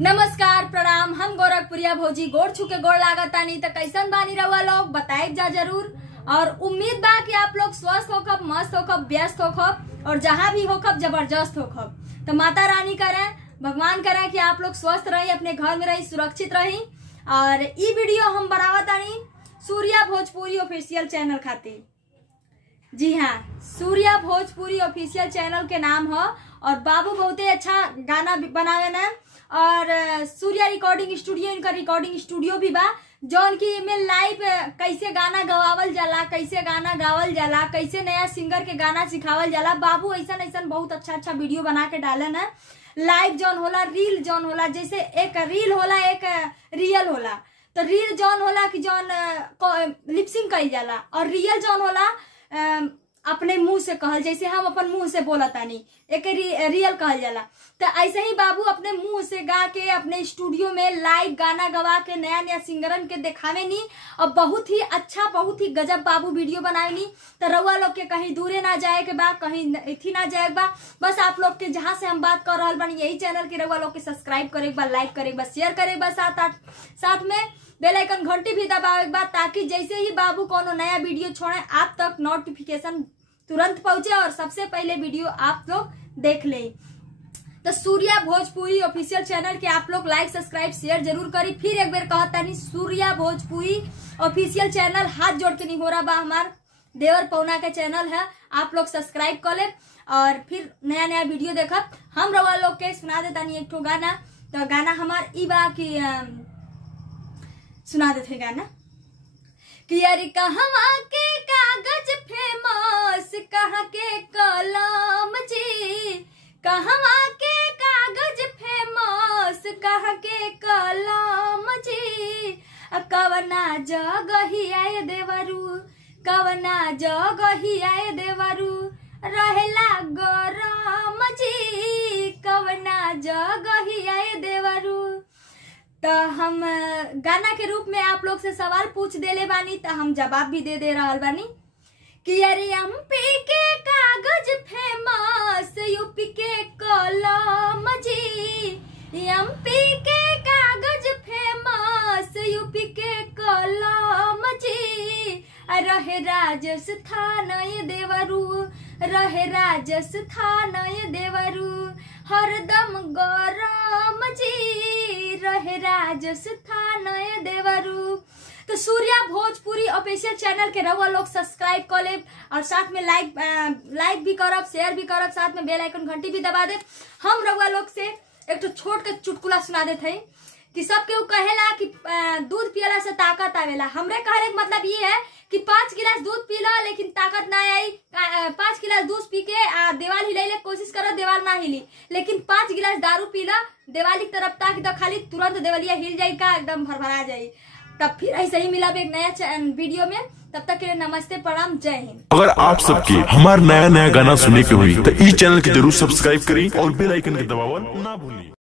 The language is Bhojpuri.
नमस्कार प्रणाम। हम गोरखपुरिया भौजी गोड़ छू के गोड़ लागतानी। तो कैसन बानी रहुआ लोग बताए जा जरूर। और उम्मीद बा कि आप लोग स्वस्थ होखब, मस्त होखब, व्यस्त होखब और जहाँ भी होखब जबरदस्त होखब। तो माता रानी करें, भगवान करें कि आप लोग स्वस्थ रही, अपने घर में रही, सुरक्षित रही। और ये वीडियो हम बनावतानी सूर्या भोजपुरी ऑफिशियल चैनल खातिर। जी हाँ, सूर्या भोजपुरी ऑफिशियल चैनल के नाम हो। और बाबू बहुत ही अच्छा गाना बनावे न। और सूर्या रिकॉर्डिंग स्टूडियो, इनका रिकॉर्डिंग स्टूडियो भी बा, जौन की में लाइव कैसे गाना गवावल जाला, कैसे गाना गावल जाला, कैसे नया सिंगर के गाना सिखावल जाला। बाबू ऐसा बहुत अच्छा वीडियो बना के डाले न। लाइव जौन होला, रील जौन होला, जैसे एक रील होला एक रियल होला। तो रील जौन होला कि जौन लिपसिंग कइल जाला, और रियल जौन होला अपने मुंह से कहल, जैसे हम अपन मुंह से बोलतानी, एक रियल कहल जाला। तो ऐसे ही बाबू अपने मुंह से गा के अपने स्टूडियो में लाइव गाना गवा के नया सिंगरन के दिखावे नी। और बहुत ही अच्छा, बहुत ही गजब बाबू वीडियो बनावे नी। तो रउआ लोग के कहीं दूरे ना जाए के बा, कहीं इथी ना जाए के बा। बस आप लोग के जहां से हम बात कर रहा बानी, यही चैनल के रउआ लोग के सब्सक्राइब करे के बा, लाइक करे के बा, शेयर करे के बा, साथ में बेल आइकन घंटी भी दबावे के बा, ताकि जैसे ही बाबू कोनो नया वीडियो छोड़े आप तक नोटिफिकेशन तुरंत पहुंचे और सबसे पहले वीडियो आप लोग देख ले। तो सूर्या भोजपुरी ऑफिशियल चैनल के आप लोग लाइक, सब्सक्राइब, शेयर जरूर करी। फिर एक बार कहता नहीं, सूर्या भोजपुरी ऑफिशियल चैनल हाथ जोड़ के नहीं हो रहा बा, हमार देवर पौना के चैनल है। आप लोग सब्सक्राइब कर ले और फिर नया वीडियो देखब। हम रउआ लोग के सुना देता नहीं एक ठो गाना। तो गाना हमार ई बा की सुना देते गाना कि अरे कहवा के कागज फेमस, कहाँ के कलम जी, कहवा के कागज फेमस, कहाँ के कलम जी। कवना जगही आए देवरू, कवना जगही आए देवरू, रहेला गरम जी, कवना जगही आए देवरू। तो हम गाना के रूप में आप लोग से सवाल पूछ देले बानी, तो हम जवाब भी दे रहल बानी कि अरे एमपी के कागज फेमस, यूपी के कलम जी, एमपी के कागज फेमस, यूपी के कलम जी। रहे राजस्थान ये देवरू, रहे राजस्थान ये देवरू, हरदम गरम जी, रहे राजस्थान ये देवरू। तो सूर्या भोजपुरी ऑफिशियल चैनल के रउआ लोग सब्सक्राइब कर ले और साथ में लाइक भी करब, शेयर भी करब, साथ में बेल आइकन घंटी भी दबा दे। हम रउआ लोग से एक तो छोट के चुटकुला सुना देते हैं कि सबके उ कहेला कि दूध पियला से ताकत आवेला। हमरे कहने का मतलब ये है कि 5 गिलास दूध पी लो लेकिन ताकत ना आई। 5 गिलास दूध पी के देवाल हिलाइले कोशिश करो, देवाल ना हिली। लेकिन 5 गिलास दारू पी लो, देवाली की तरफ ताकि तो खाली तुरंत देवलिया हिल जाए का, एकदम भरभरा जाये। तब फिर ऐसे ही मिला एक नया वीडियो में। तब तक के लिए नमस्ते, प्रणाम, जय हिंद। अगर आप सबके हमारा नया गाना सुनने के हुई तो इस चैनल के जरूर सब्सक्राइब करें और बेल आइकन के दबावल ना भूलिए।